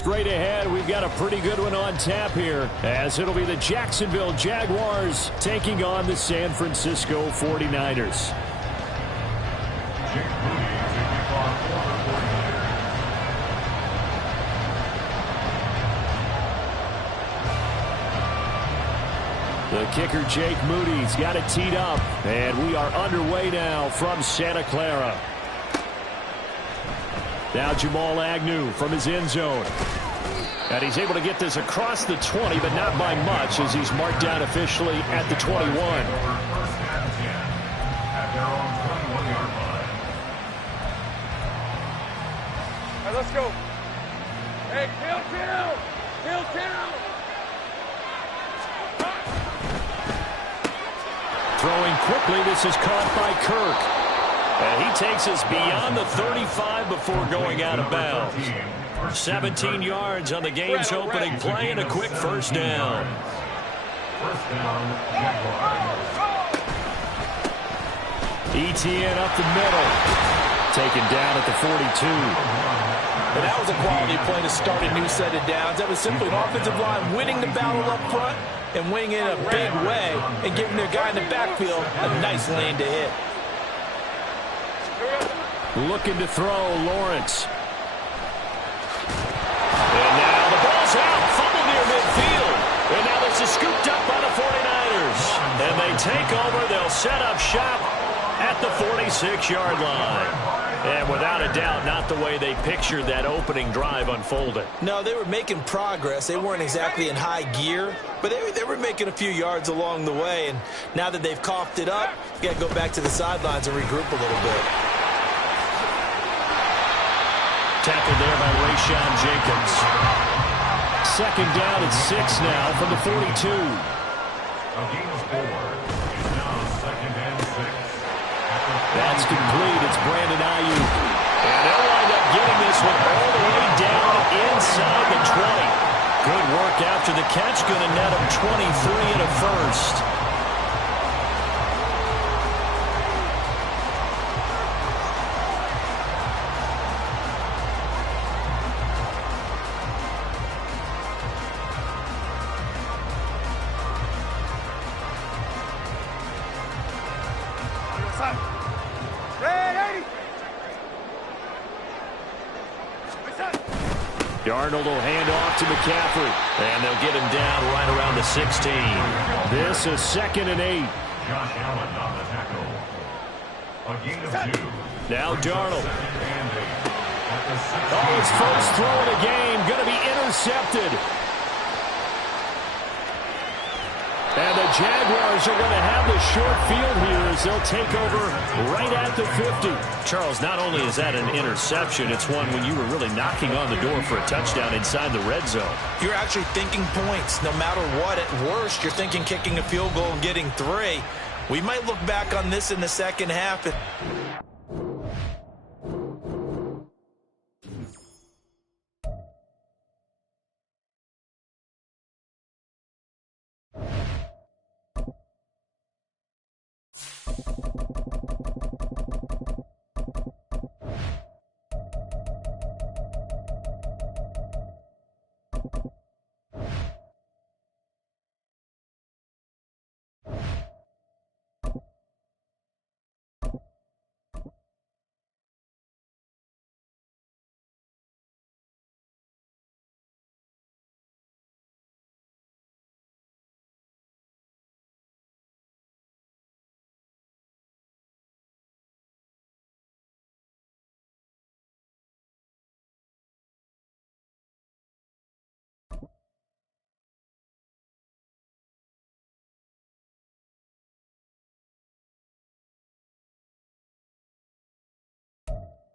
straight ahead. We've got a pretty good one on tap here, as it'll be the Jacksonville Jaguars taking on the San Francisco 49ers. The kicker, Jake Moody's got it teed up, and we are underway now from Santa Clara. Now Jamal Agnew from his end zone. And he's able to get this across the 20, but not by much, as he's marked down officially at the 21. All right, let's go. Hey, Hill down! Throwing quickly, this is caught by Kirk. And he takes us beyond the 35 before going out of bounds. 17 yards on the game's opening play and a quick first down. ETN up the middle. Taken down at the 42. And that was a quality play to start a new set of downs. That was simply an offensive line winning the battle up front and winning in a big way and giving their guy in the backfield a nice lane to hit. Looking to throw, Lawrence. And now the ball's out, fumbled near midfield. And now this is scooped up by the 49ers. And they take over, they'll set up shop at the 46-yard line. And without a doubt, not the way they pictured that opening drive unfolded. No, they were making progress. They weren't exactly in high gear, but they were making a few yards along the way. And now that they've coughed it up, you got to go back to the sidelines and regroup a little bit. Tackled there by Rayshon Jenkins. Second down at 6 now from the 42. A gain of 4 is now second and 6. That's complete. It's Brandon Ayuk. And they'll wind up getting this one all the way down inside the 20. Good work after the catch. Going to net him 23 and a first. Darnold will hand off to McCaffrey. And they'll get him down right around the 16. This is 2nd and 8. Josh Allen on the tackle. A gain of 2. Now Darnold. Oh, his first throw of the game. Going to be intercepted. And the Jaguars are going to have the short field here as they'll take over right at the 50. Charles, not only is that an interception, it's one when you were really knocking on the door for a touchdown inside the red zone. You're actually thinking points. No matter what, at worst, you're thinking kicking a field goal and getting 3. We might look back on this in the second half.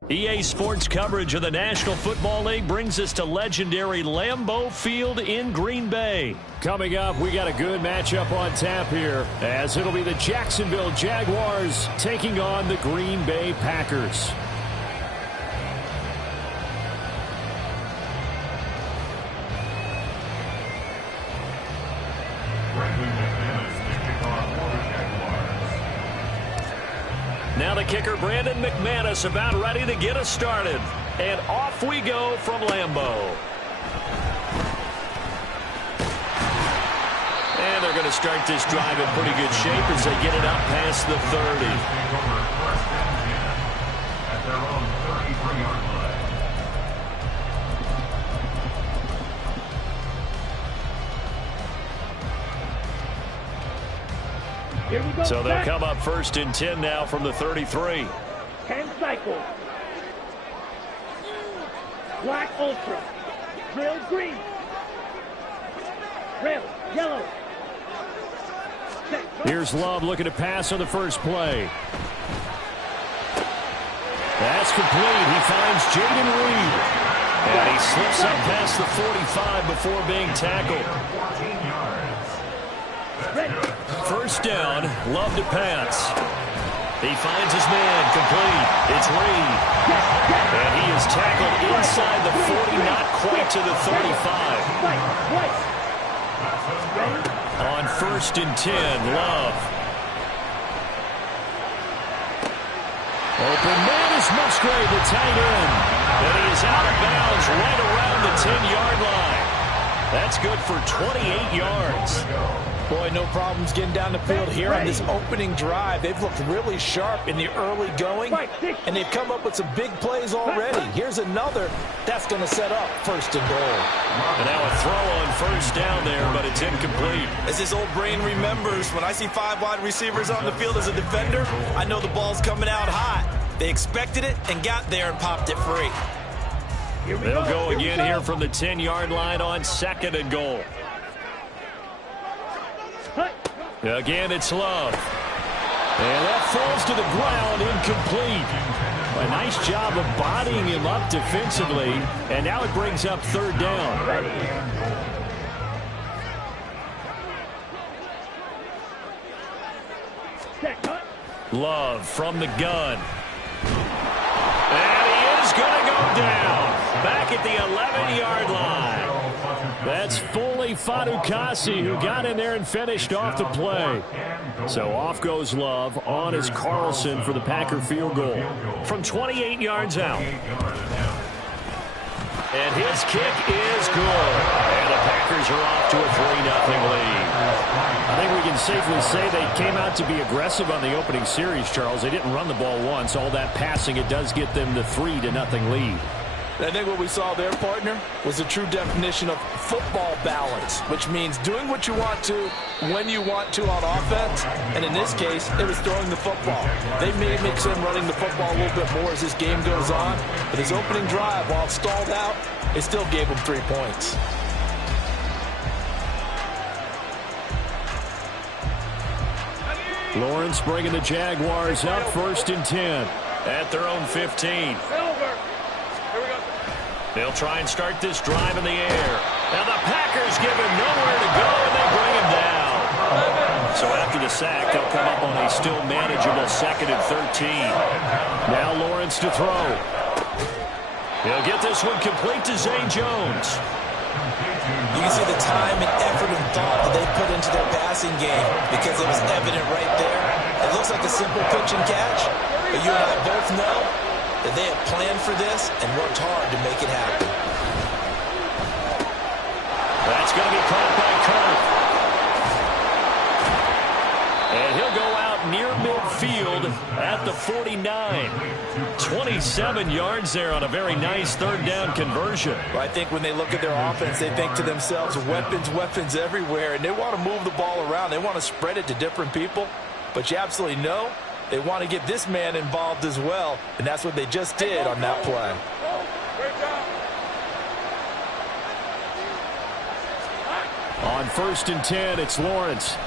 EA Sports coverage of the National Football League brings us to legendary Lambeau Field in Green Bay. Coming up, we got a good matchup on tap here, as it'll be the Jacksonville Jaguars taking on the Green Bay Packers. Now the kicker, Brandon McManus, about ready to get us started. And off we go from Lambeau. start this drive in pretty good shape as they get it up past the 30. At their own 33-yard line. Here we go. So they'll come up 1st and 10 now from the 33. 10 cycles. Black Ultra. Drill green. Drill yellow. Here's Love looking to pass on the first play. That's complete. He finds Jaden Reed. And he slips up past the 45 before being tackled. 1st down, Love to pass. He finds his man, complete. It's Reed. And he is tackled inside the 40, not quite to the 35. On 1st and 10, Love. Open man is Musgrave, the tight end. And he is out of bounds right around the 10-yard line. That's good for 28 yards. Boy, no problems getting down the field here on this opening drive. They've looked really sharp in the early going, and they've come up with some big plays already. Here's another that's going to set up 1st and goal. And now a throw on 1st down there, but it's incomplete. As his old brain remembers, when I see 5 wide receivers on the field as a defender, I know the ball's coming out hot. They expected it and got there and popped it free. They'll go again here from the 10-yard line on 2nd and goal. Again, it's Love. And that falls to the ground, incomplete. A nice job of bodying him up defensively, and now it brings up 3rd down. Love from the gun. And he is going to go down. Back at the 11-yard line. That's Foley Fatukasi who got in there and finished off the play. So off goes Love. On is Carlson for the Packer field goal from 28 yards out. And his kick is good. And the Packers are off to a 3-0 lead. I think we can safely say they came out to be aggressive on the opening series, Charles. They didn't run the ball once. All that passing, it does get them the 3-0 lead. I think what we saw there, partner, was the true definition of football balance, which means doing what you want to when you want to on offense. And in this case, it was throwing the football. They may mix in running the football a little bit more as this game goes on. But his opening drive, while stalled out, it still gave him 3 points. Lawrence bringing the Jaguars up 1st and 10 at their own 15. They'll try and start this drive in the air. Now the Packers give him nowhere to go, and they bring him down. So after the sack, they'll come up on a still manageable 2nd and 13. Now Lawrence to throw. He'll get this one complete to Zay Jones. You can see the time and effort and thought that they put into their passing game because it was evident right there. It looks like a simple pitch and catch, but you and I both know that they have planned for this and worked hard to make it happen. That's going to be caught by Kirk. And he'll go out near midfield at the 49. 27 yards there on a very nice 3rd down conversion. Well, I think when they look at their offense, they think to themselves, weapons, weapons everywhere, and they want to move the ball around. They want to spread it to different people, but you absolutely know they want to get this man involved as well, and that's what they just did on that play. On 1st and 10, it's Lawrence.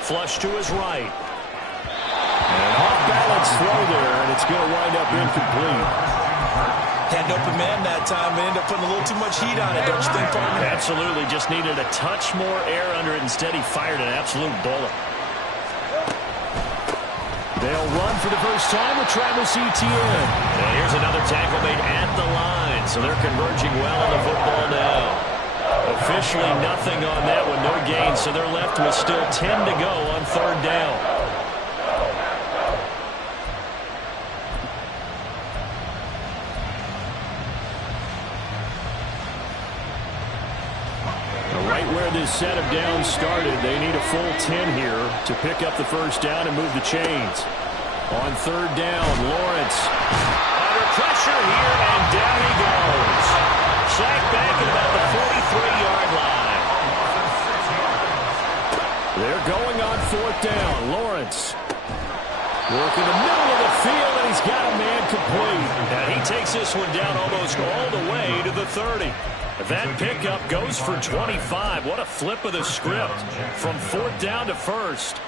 Flush to his right. And off-balance throw there, and it's going to wind up incomplete. Had an open man that time and ended up putting a little too much heat on it, don't you think, partner? Absolutely. Just needed a touch more air under it. Instead, he fired an absolute bullet. They'll run for the first time with Travis Etienne. And here's another tackle made at the line. So they're converging well on the football now. Officially nothing on that one, no gain. So they're left with still 10 to go on 3rd down. Right where this set of downs started, they need a full 10 here to pick up the first down and move the chains. On third down, Lawrence under pressure here, and down he goes. Sacked back at about the 43-yard line. They're going on fourth down. Lawrence working the middle of the field, and he's got a man complete. And he takes this one down almost all the way to the 30. That pickup goes for 25. What a flip of the script from fourth down to first.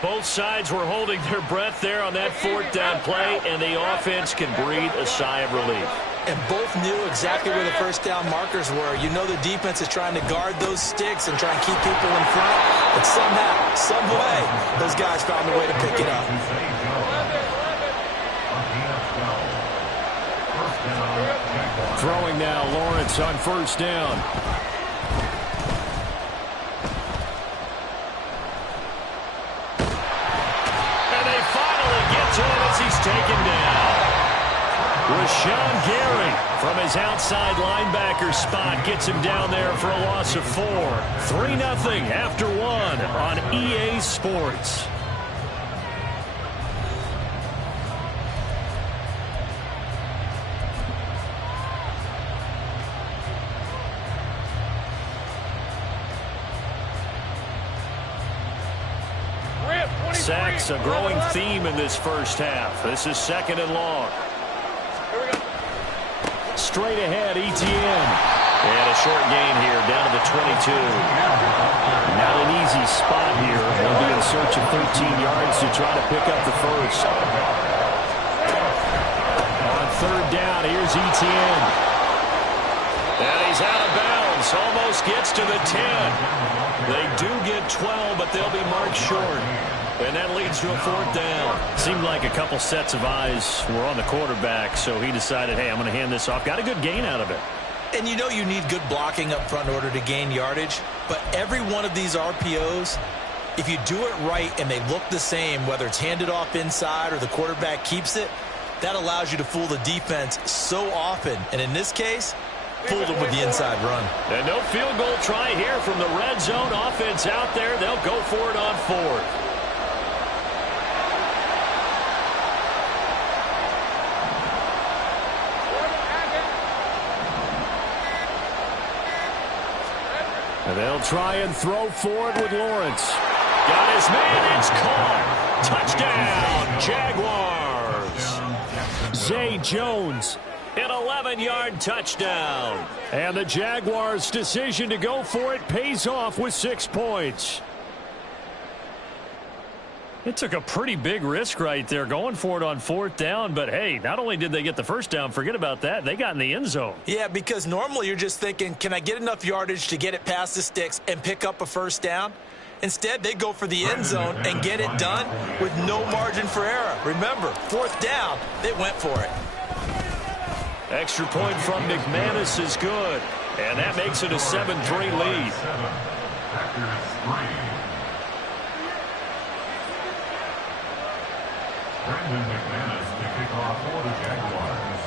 Both sides were holding their breath there on that fourth down play, and the offense can breathe a sigh of relief. And both knew exactly where the first down markers were. You know the defense is trying to guard those sticks and try and keep people in front. But somehow, some way, those guys found a way to pick it up. Throwing now, Lawrence on first down. And they finally get to him as he's taken down. Rashawn Gary from his outside linebacker spot gets him down there for a loss of 4. 3-0 after 1 on EA Sports. Sacks, a growing theme in this first half. This is second and long. Straight ahead, Etienne. And a short gain here, down to the 22. Not an easy spot here. They'll be in search of 13 yards to try to pick up the first. On third down, here's Etienne. And he's out of bounds. Almost gets to the 10. They do get 12, but they'll be marked short. And that leads to a fourth down. Seemed like a couple sets of eyes were on the quarterback, so he decided, hey, I'm going to hand this off. Got a good gain out of it. And you know you need good blocking up front in order to gain yardage. But every one of these RPOs, if you do it right and they look the same, whether it's handed off inside or the quarterback keeps it, that allows you to fool the defense so often. And in this case, fooled them with the inside run. And no field goal try here from the red zone. Offense out there. They'll go for it on fourth. And they'll try and throw forward with Lawrence. Got his man. It's caught. Touchdown, Jaguars. Zay Jones, an 11-yard touchdown. And the Jaguars' decision to go for it pays off with 6 points. It took a pretty big risk right there going for it on fourth down. But, hey, not only did they get the first down, forget about that, they got in the end zone. Yeah, because normally you're just thinking, can I get enough yardage to get it past the sticks and pick up a first down? Instead, they go for the end zone and get it done with no margin for error. Remember, fourth down, they went for it. Extra point from McManus is good. And that makes it a 7-3 lead. Brandon McManus to kick off for the Jaguars.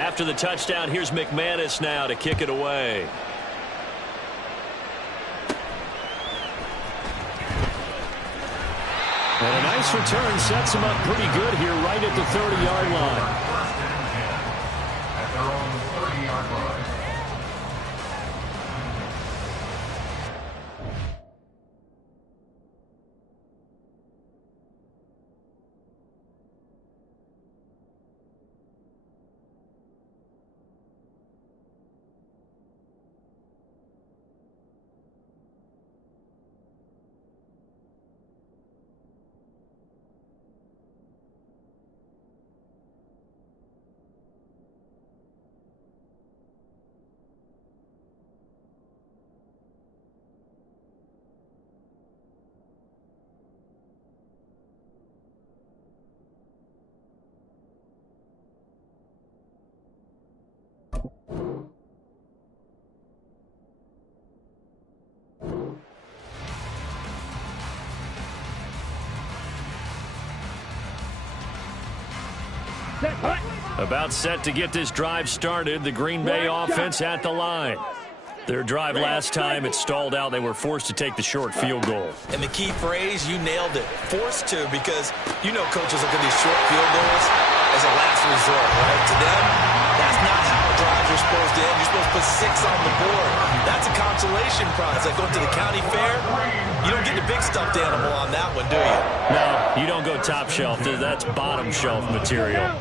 After the touchdown, here's McManus now to kick it away. And a nice return sets him up pretty good here right at the 30-yard line. First and 10 at their own 30-yard line. About set to get this drive started. The Green Bay offense at the line. Their drive last time, it stalled out. They were forced to take the short field goal. And the key phrase, you nailed it, forced to, because you know coaches look at these short field goals as a last resort, right? To them, that's not how drives are supposed to end. You're supposed to put 6 on the board. That's a consolation prize. Like going to the county fair, you don't get the big stuffed animal on that one, do you? No, you don't go top shelf. That's bottom shelf material.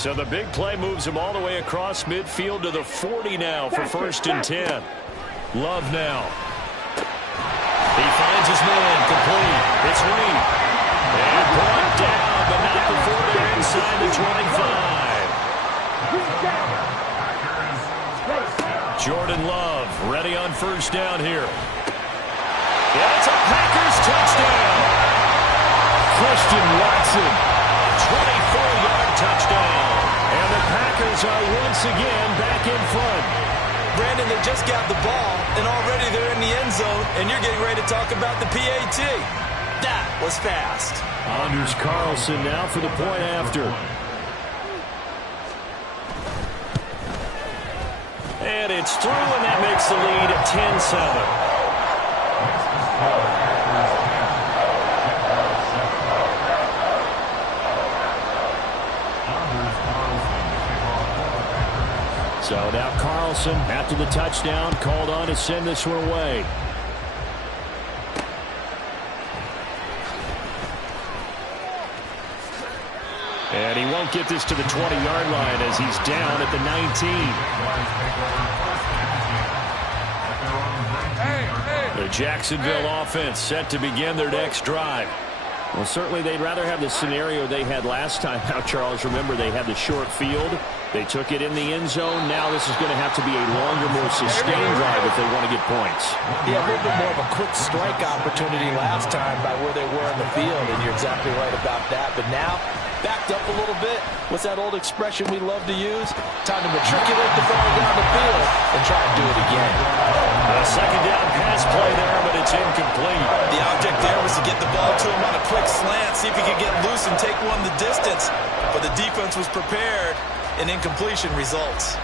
So the big play moves him all the way across midfield to the 40 now for 1st and 10. Love now. He finds his man, complete. It's Reed. And brought down, but not before they're inside the 25. Jordan Love ready on 1st down here. Yeah, it's a Packers touchdown. Christian Watson, 24-yard touchdown. And the Packers are once again back in front. Brandon, they just got the ball, and already they're in the end zone, and you're getting ready to talk about the PAT. That was fast. Anders Carlson now for the point after. And it's through, and that makes the lead at 10-7. So now Carlson, after the touchdown, called on to send this one away. And he won't get this to the 20-yard line as he's down at the 19. The Jacksonville offense set to begin their next drive. Well, certainly they'd rather have the scenario they had last time. Now, Charles, remember, they had the short field. They took it in the end zone. Now this is going to have to be a longer, more sustained drive if they want to get points. Yeah, a little bit more of a quick strike opportunity last time by where they were in the field, and you're exactly right about that. But now, backed up a little bit. What's that old expression we love to use? Time to matriculate the ball down the field and try and do it again. A 2nd down pass play there, but it's incomplete. The object there was to get the ball to him on a quick slant, see if he could get loose and take one the distance. But the defense was prepared, and incompletion results.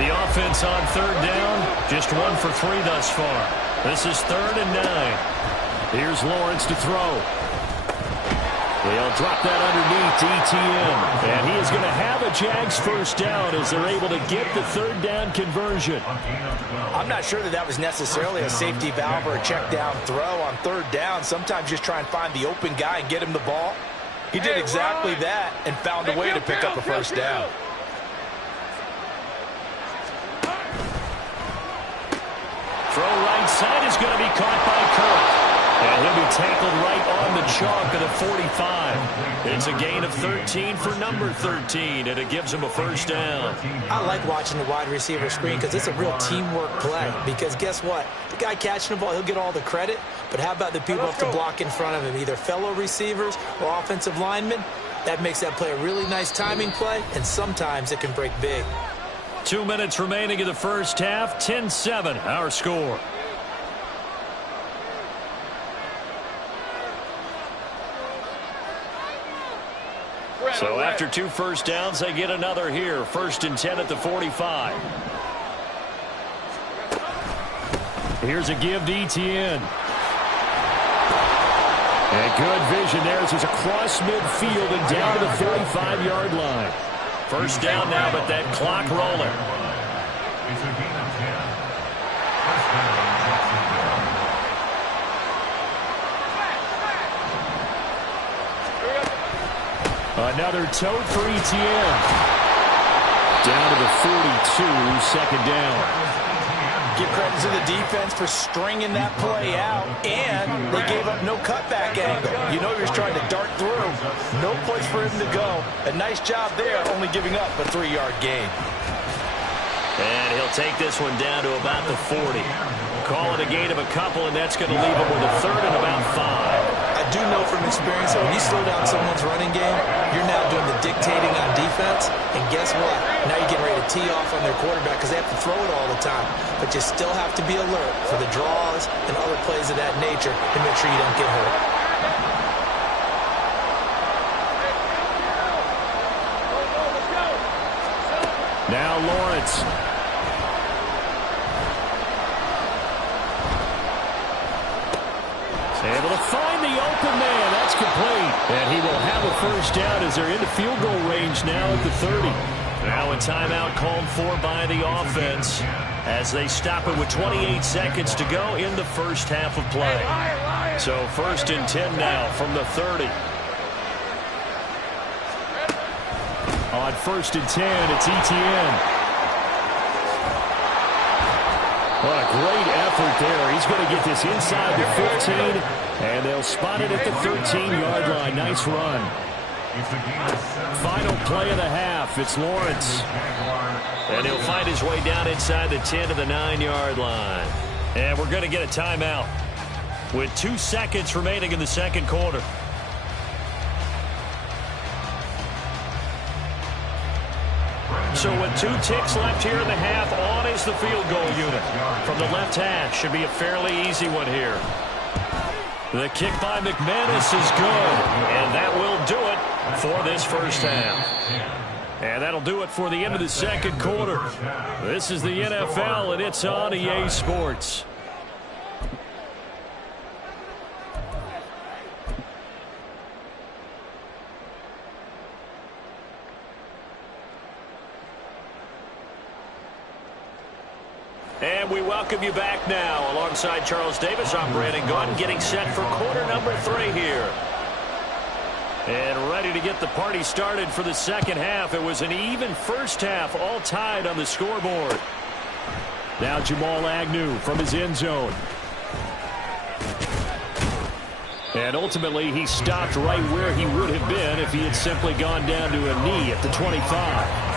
The offense on 3rd down, just 1 for 3 thus far. This is 3rd and 9. Here's Lawrence to throw. They'll drop that underneath to ETN. And he is going to have a Jags 1st down as they're able to get the 3rd down conversion. I'm not sure that was necessarily a safety valve or a check down throw on 3rd down. Sometimes just try and find the open guy and get him the ball. He did exactly that and found a way to pick up a 1st down. Throw right side is going to be caught by Kirk. And he'll be tackled right on the chalk of the 45. It's a gain of 13 for number 13, and it gives him a 1st down. I like watching the wide receiver screen because it's a real teamwork play. Because guess what? The guy catching the ball, he'll get all the credit. But how about the people who have to block in front of him, either fellow receivers or offensive linemen? That makes that play a really nice timing play, and sometimes it can break big. 2 minutes remaining in the 1st half, 10-7, our score. So after 2 1st downs, they get another here. 1st and 10 at the 45. Here's a give to ETN. And good vision there as it's across midfield and down to the 45-yard line. 1st down now, but that clock rolling. It's a gain of 10. 1st down, Jacksonville. Another tote for ETN. Down to the 42, 2nd down. Give credit to the defense for stringing that play out, and they gave up no cutback angle. You know he was trying to dart through. No place for him to go. A nice job there, only giving up a 3-yard gain. And he'll take this one down to about the 40. Call it a gain of a couple, and that's going to leave him with a 3rd and about 5. I do know from experience that when you slow down someone's running game, you're now doing the dictating on defense. And guess what? Now you're getting ready to tee off on their quarterback because they have to throw it all the time. But you still have to be alert for the draws and other plays of that nature to make sure you don't get hurt. Now Lawrence. Able to find the open man. That's complete. And he will have a first down as they're into field goal range now at the 30. Now a timeout called for by the offense as they stop it with 28 seconds to go in the first half of play. So 1st and 10 now from the 30. On 1st and 10, it's Etienne. What a great effort there. He's going to get this inside the 15, and they'll spot it at the 13-yard line. Nice run. Final play of the half. It's Lawrence. And he'll find his way down inside the 10 to the 9-yard line. And we're going to get a timeout with 2 seconds remaining in the second quarter. So with 2 ticks left here in the half, on is the field goal unit. From the left hash, should be a fairly easy one here. The kick by McManus is good, and that will do it for this first half. And that'll do it for the end of the second quarter. This is the NFL, and it's on EA Sports. And we welcome you back now. Alongside Charles Davis, I'm Brandon Gaudin, getting set for quarter number 3 here. And ready to get the party started for the second half. It was an even first half, all tied on the scoreboard. Now Jamal Agnew from his end zone. And ultimately, he stopped right where he would have been if he had simply gone down to a knee at the 25.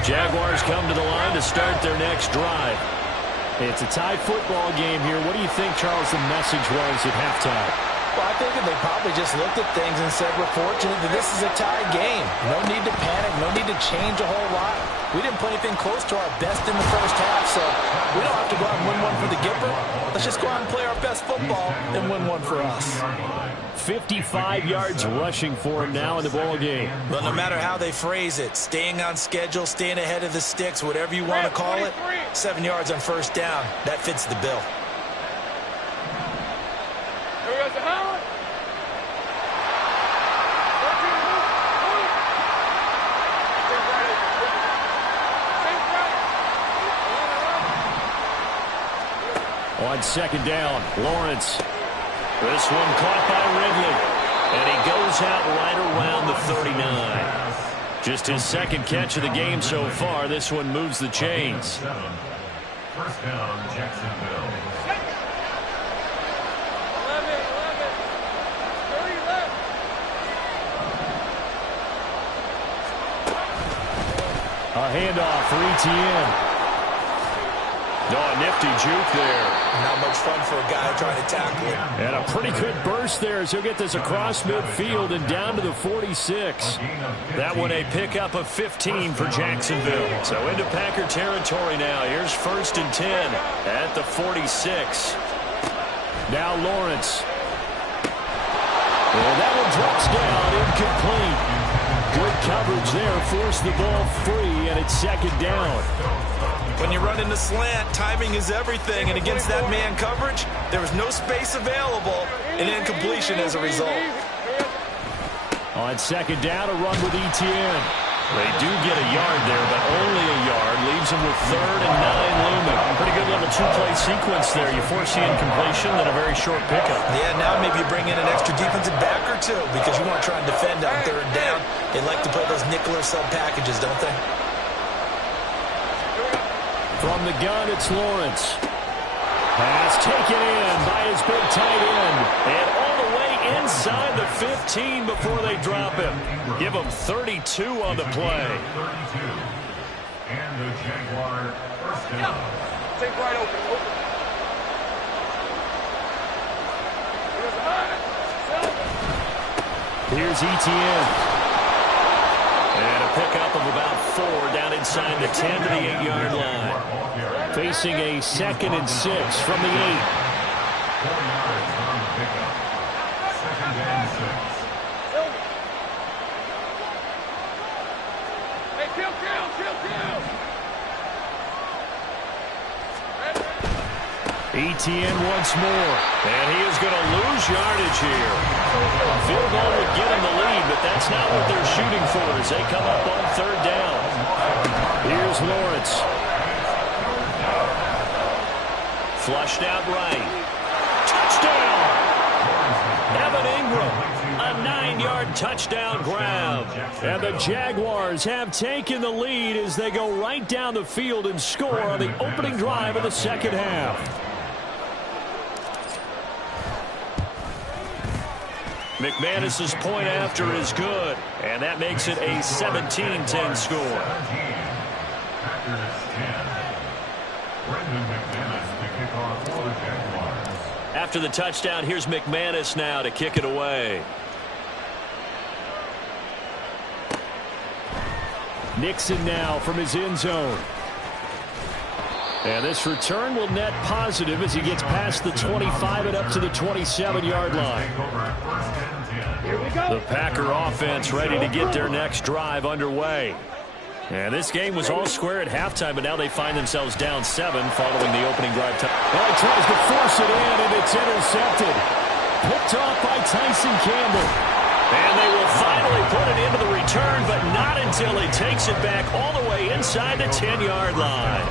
Jaguars come to the line to start their next drive. It's a tie football game here. What do you think, Charles, the message was at halftime? Well, I think they probably just looked at things and said, we're fortunate that this is a tie game. No need to panic. No need to change a whole lot. We didn't play anything close to our best in the first half, so we don't have to go out and win one for the Gipper. Let's just go out and play our best football and win one for us. 55 yards rushing for him now in the ball game. Well, no matter how they phrase it, staying on schedule, staying ahead of the sticks, whatever you want to call it, 7 yards on first down, that fits the bill. On second down, Lawrence. This one caught by Ridley. And he goes out right around the 39. Just his second catch of the game so far. This one moves the chains. First down, Jacksonville. A handoff for Etienne. Oh, nifty juke there. Not much fun for a guy trying to tackle him. And a pretty good burst there as he'll get this across midfield and down to the 46. That one a pickup of 15 for Jacksonville. So into Packer territory now. Here's 1st and 10 at the 46. Now Lawrence. And that one drops down, incomplete. Good coverage there, forced the ball free, and it's second down. When you run in the slant, timing is everything, and against that man coverage, there was no space available, and incompletion as a result. On second down, a run with Etienne. They do get a yard there, but only a yard. Leaves them with 3rd and 9 looming. Pretty good little 2-play sequence there. You force the incompletion, then a very short pickup. Yeah, now maybe you bring in an extra defensive back or two because you want to try and defend on 3rd down. They like to play those nickel or sub packages, don't they? From the gun, it's Lawrence. Pass taken in by his big tight end. And all the way inside the 15 before they drop him. Give him 32 on the play. 32. And the Jaguar first down. Take right open. Here's Etienne. And a pickup of about 4 down inside the 10 to the 8-yard line. Facing a 2nd and 6 from the 8. 4 yards on the pickup. 2nd and 6. ETN once more, and he is going to lose yardage here. Field goal would get him the lead, but that's not what they're shooting for as they come up on third down. Here's Lawrence. Flushed out right. Touchdown! Evan Ingram, a 9-yard touchdown grab. And the Jaguars have taken the lead as they go right down the field and score on the opening drive of the second half. McManus's point after is good, and that makes it a 17-10 score. After the touchdown, here's McManus now to kick it away. Nixon now from his end zone. And this return will net positive as he gets past the 25 and up to the 27-yard line. The Packer offense ready to get their next drive underway. And this game was all square at halftime, but now they find themselves down 7 following the opening drive. Well, he tries to force it in, and it's intercepted. Picked off by Tyson Campbell. And they will finally put it into the return, but not until he takes it back all the way inside the 10-yard line.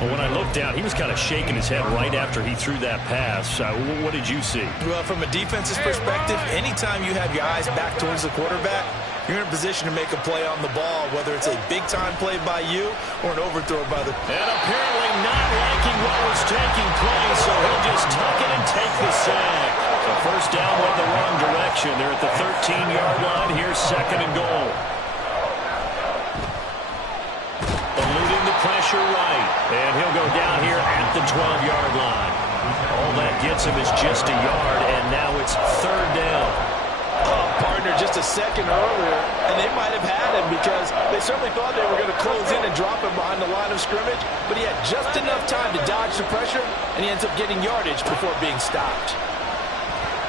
Well, when I looked down, he was kind of shaking his head right after he threw that pass. What did you see? Well, from a defense's perspective, anytime you have your eyes back towards the quarterback, you're in a position to make a play on the ball, whether it's a big-time play by you or an overthrow by the... And apparently not liking what was taking place, so he'll just tuck it and take the sack. The first down went the wrong direction. They're at the 13-yard line. Here's second and goal. Eluding the pressure right. And he'll go down here at the 12-yard line. All that gets him is just a yard, and now it's third down. Partner just a second earlier, and they might have had him because they certainly thought they were going to close in and drop him behind the line of scrimmage, but he had just enough time to dodge the pressure, and he ends up getting yardage before being stopped.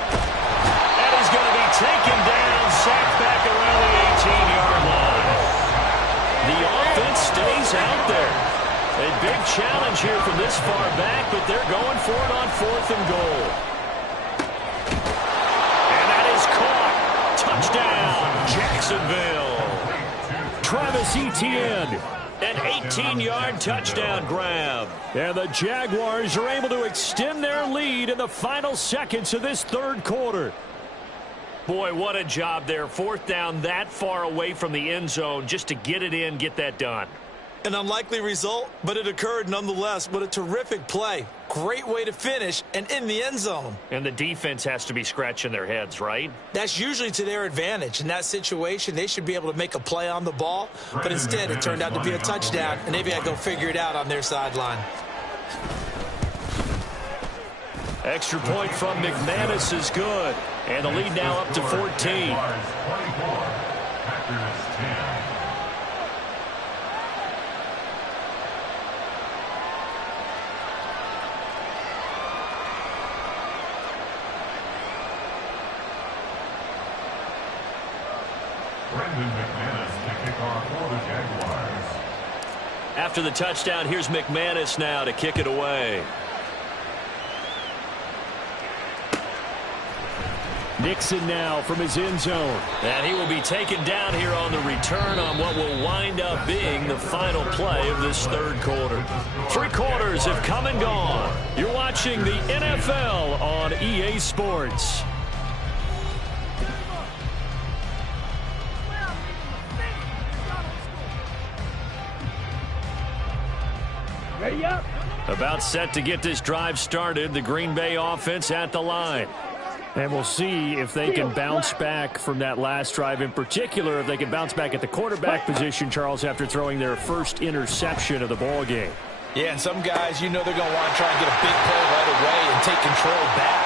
And he's going to be taken down, sacked back around the 18-yard line. The offense stays out there. A big challenge here from this far back, but they're going for it on fourth and goal. Touchdown, Jacksonville. Travis Etienne, an 18-yard touchdown grab. And the Jaguars are able to extend their lead in the final seconds of this third quarter. Boy, what a job there. Fourth down that far away from the end zone just to get it in, get that done. An unlikely result, but it occurred nonetheless. But a terrific play. Great way to finish and in the end zone. And the defense has to be scratching their heads, right? That's usually to their advantage. In that situation, they should be able to make a play on the ball. But instead, it turned out to be a touchdown, and they've got to go figure it out on their sideline. Extra point from McManus is good. And the lead now up to 14. After the touchdown, here's McManus now to kick it away. Nixon now from his end zone. And he will be taken down here on the return on what will wind up being the final play of this third quarter. 3 quarters have come and gone. You're watching the NFL on EA Sports. Ready up. About set to get this drive started. The Green Bay offense at the line. And we'll see if they can bounce back from that last drive, in particular, if they can bounce back at the quarterback position, Charles, after throwing their first interception of the ball game. Yeah, and some guys, you know they're going to want to try and get a big play right away and take control back.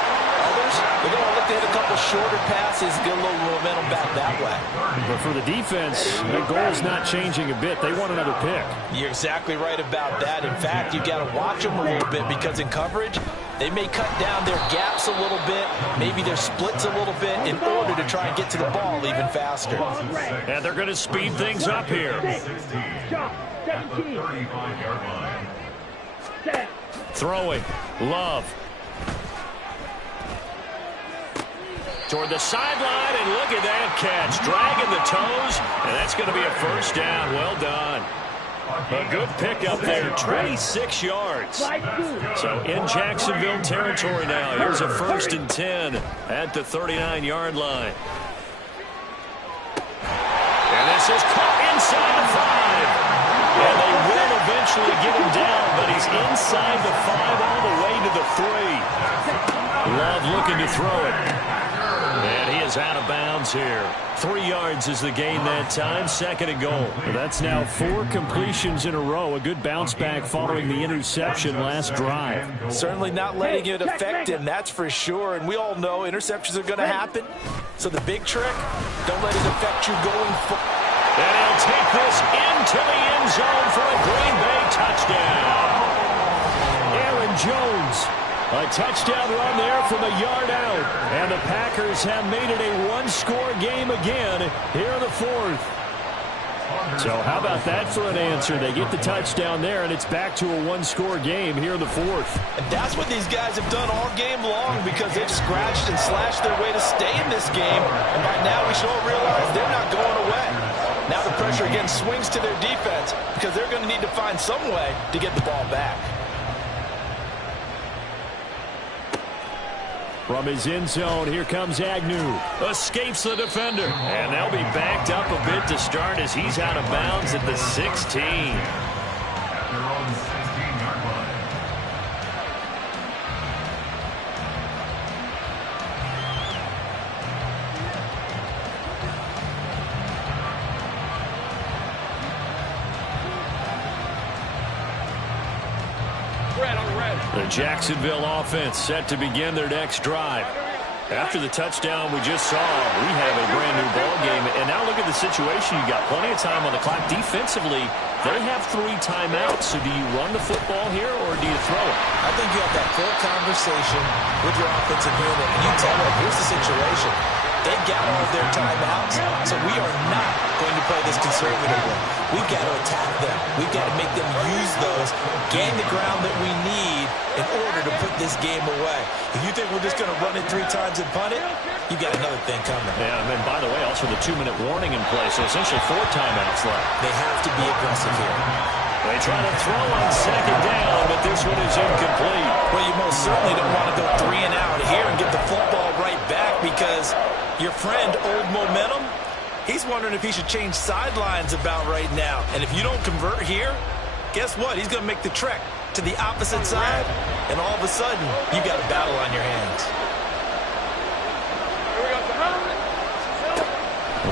Others, they're going to look to hit a couple shorter passes, get a little momentum back that way. But for the defense, the goal's not changing a bit. They want another pick. You're exactly right about that. In fact, you've got to watch them a little bit because in coverage, They may cut down their gaps a little bit, maybe their splits a little bit in order to try and get to the ball even faster. And they're going to speed things up here. Throwing. Love. Toward the sideline, and look at that catch. Dragging the toes, and that's going to be a first down. Well done. A good pickup there, 26 yards. So in Jacksonville territory now. Here's a 1st and 10 at the 39-yard line. And this is caught inside the 5. And they will eventually get him down, but he's inside the 5 all the way to the 3. Love looking to throw it. And he is out of bounds here. 3 yards is the gain that time. 2nd and goal. That's now 4 completions in a row. A good bounce back following the interception last drive. Certainly not letting it affect him, that's for sure. And we all know interceptions are going to happen. So the big trick, don't let it affect you going forward. And he'll take this into the end zone for a Green Bay touchdown. Aaron Jones. A touchdown run there from a yard out. And the Packers have made it a one-score game again here in the 4th. So how about that for an answer? They get the touchdown there, and it's back to a one-score game here in the 4th. And that's what these guys have done all game long because they've scratched and slashed their way to stay in this game. And by now we should all realize they're not going away. Now the pressure again swings to their defense because they're going to need to find some way to get the ball back. From his end zone, here comes Agnew. Escapes the defender. And they'll be backed up a bit to start as he's out of bounds at the 16. At their own 16-yard line. The Jacksonville offense set to begin their next drive. After the touchdown we just saw, we have a brand new ball game. And now look at the situation. You got plenty of time on the clock. Defensively, they have 3 timeouts. So do you run the football here or do you throw it? I think you have that full conversation with your offensive unit, and you tell them, here's the situation. They got all of their timeouts, so we are not going to play this conservatively. We've got to attack them. We've got to make them use those, gain the ground that we need in order to put this game away. If you think we're just going to run it 3 times and punt it, you've got another thing coming. Yeah, and then, by the way, also the 2-minute warning in play, so essentially 4 timeouts left. They have to be aggressive here. They try to throw on 2nd down, but this one is incomplete. Well, you most certainly don't want to go 3 and out here and get the football right back because your friend, Old Momentum, he's wondering if he should change sidelines about right now. And if you don't convert here, guess what? He's going to make the trek to the opposite side, and all of a sudden, you got a battle on your hands.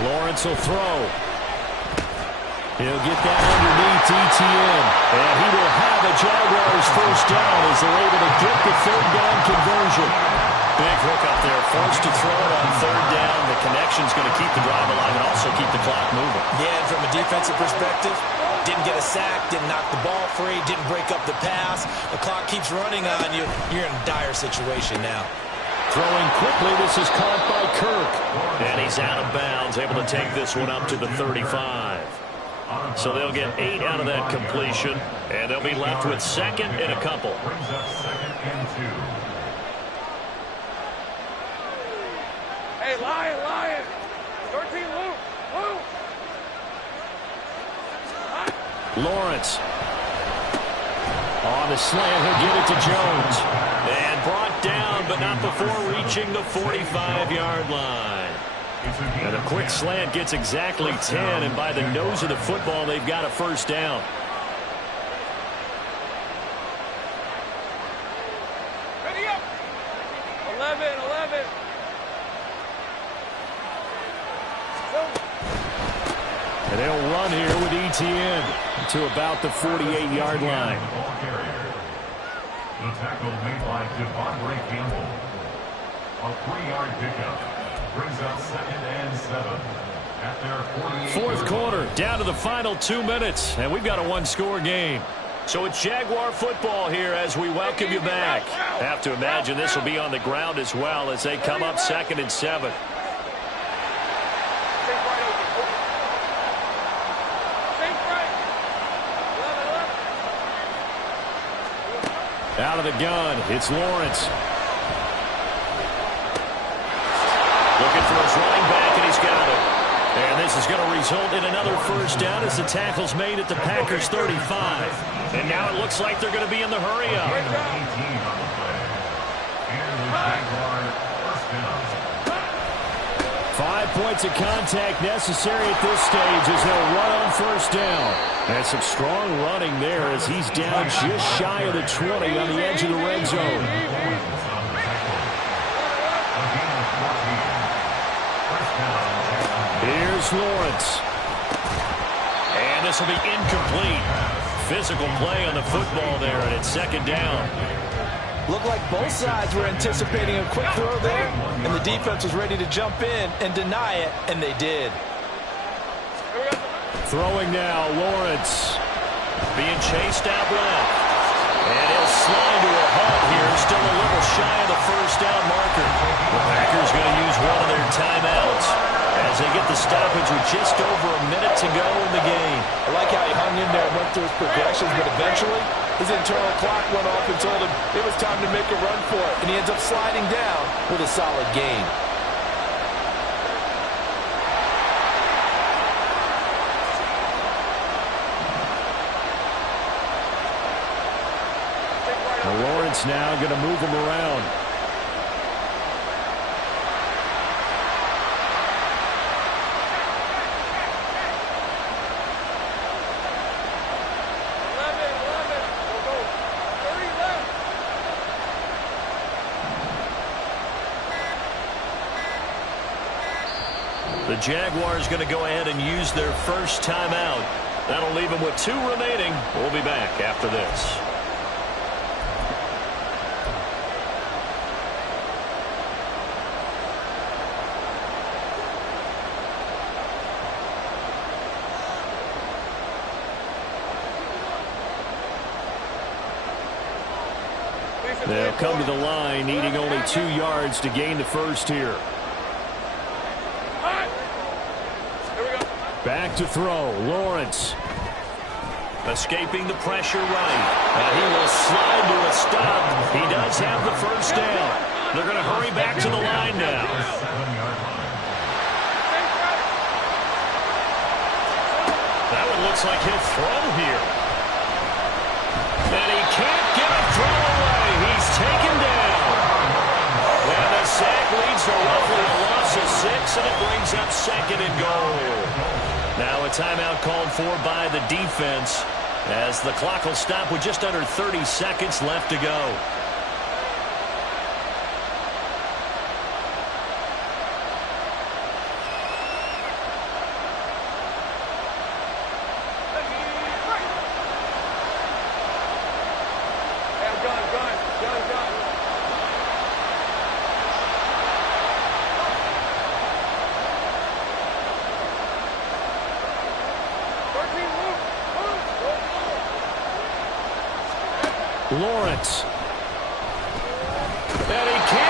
Lawrence will throw. He'll get that underneath ETN. And he will have a Jaguars first down as they're able to get the 3rd down conversion. Big hook up there, forced to throw it on 3rd down. The connection's going to keep the drive alive and also keep the clock moving. Yeah, and from a defensive perspective, didn't get a sack, didn't knock the ball free, didn't break up the pass. The clock keeps running on you. You're in a dire situation now. Throwing quickly, this is caught by Kirk. And he's out of bounds, able to take this one up to the 35. So they'll get 8 out of that completion, and they'll be left with 2nd and a couple. Brings up 2nd and 2. Hey, Lion! 13, Luke! Lawrence. On the slant, he'll give it to Jones. And brought down, but not before reaching the 45-yard line. And a quick slant gets exactly 10, and by the nose of the football, they've got a first down. Ready up! 11. And they'll run here with ETN to about the 48-yard line. The tackle made by Devondre Campbell. A 3-yard pickup. Brings up 2nd and 7 at their 48. 4th quarter, down to the final 2 minutes, and we've got a one-score game. So it's Jaguar football here as we welcome you back. Have to imagine this will be on the ground as well as they come up 2nd and 7. Out of the gun, it's Lawrence. Looking for his running back, and he's got it. And this is going to result in another first down as the tackle's made at the Packers' 35. And now it looks like they're going to be in the hurry-up. 18 on the play. And the Jaguar first down. 5 points of contact necessary at this stage as they'll run on first down. And some strong running there as he's down just shy of the 20 on the edge of the red zone. Here's Lawrence. And this will be incomplete. Physical play on the football there, and it's 2nd down. Looked like both sides were anticipating a quick throw there, and the defense was ready to jump in and deny it, and they did. Throwing now, Lawrence. Being chased out left. And he'll slide to a halt here, still a little shy of the first down marker. The Packers going to use one of their timeouts as they get the stoppage with just over a minute to go in the game. I like how he hung in there and went through his progressions, but eventually his internal clock went off and told him it was time to make a run for it, and he ends up sliding down with a solid gain. Lawrence now going to move him around. The Jaguars going to go ahead and use their first timeout. That'll leave them with 2 remaining. We'll be back after this. They'll come to the line, needing only 2 yards to gain the first here. Back to throw, Lawrence. Escaping the pressure right. And he will slide to a stop. He does have the first down. They're going to hurry back to the line now. That one looks like he'll throw here. And he can't get a throw away. He's taken down. And the sack leads to roughly a loss of 6, and it brings up 2nd and goal. Now a timeout called for by the defense as the clock will stop with just under 30 seconds left to go. Lawrence. And he can't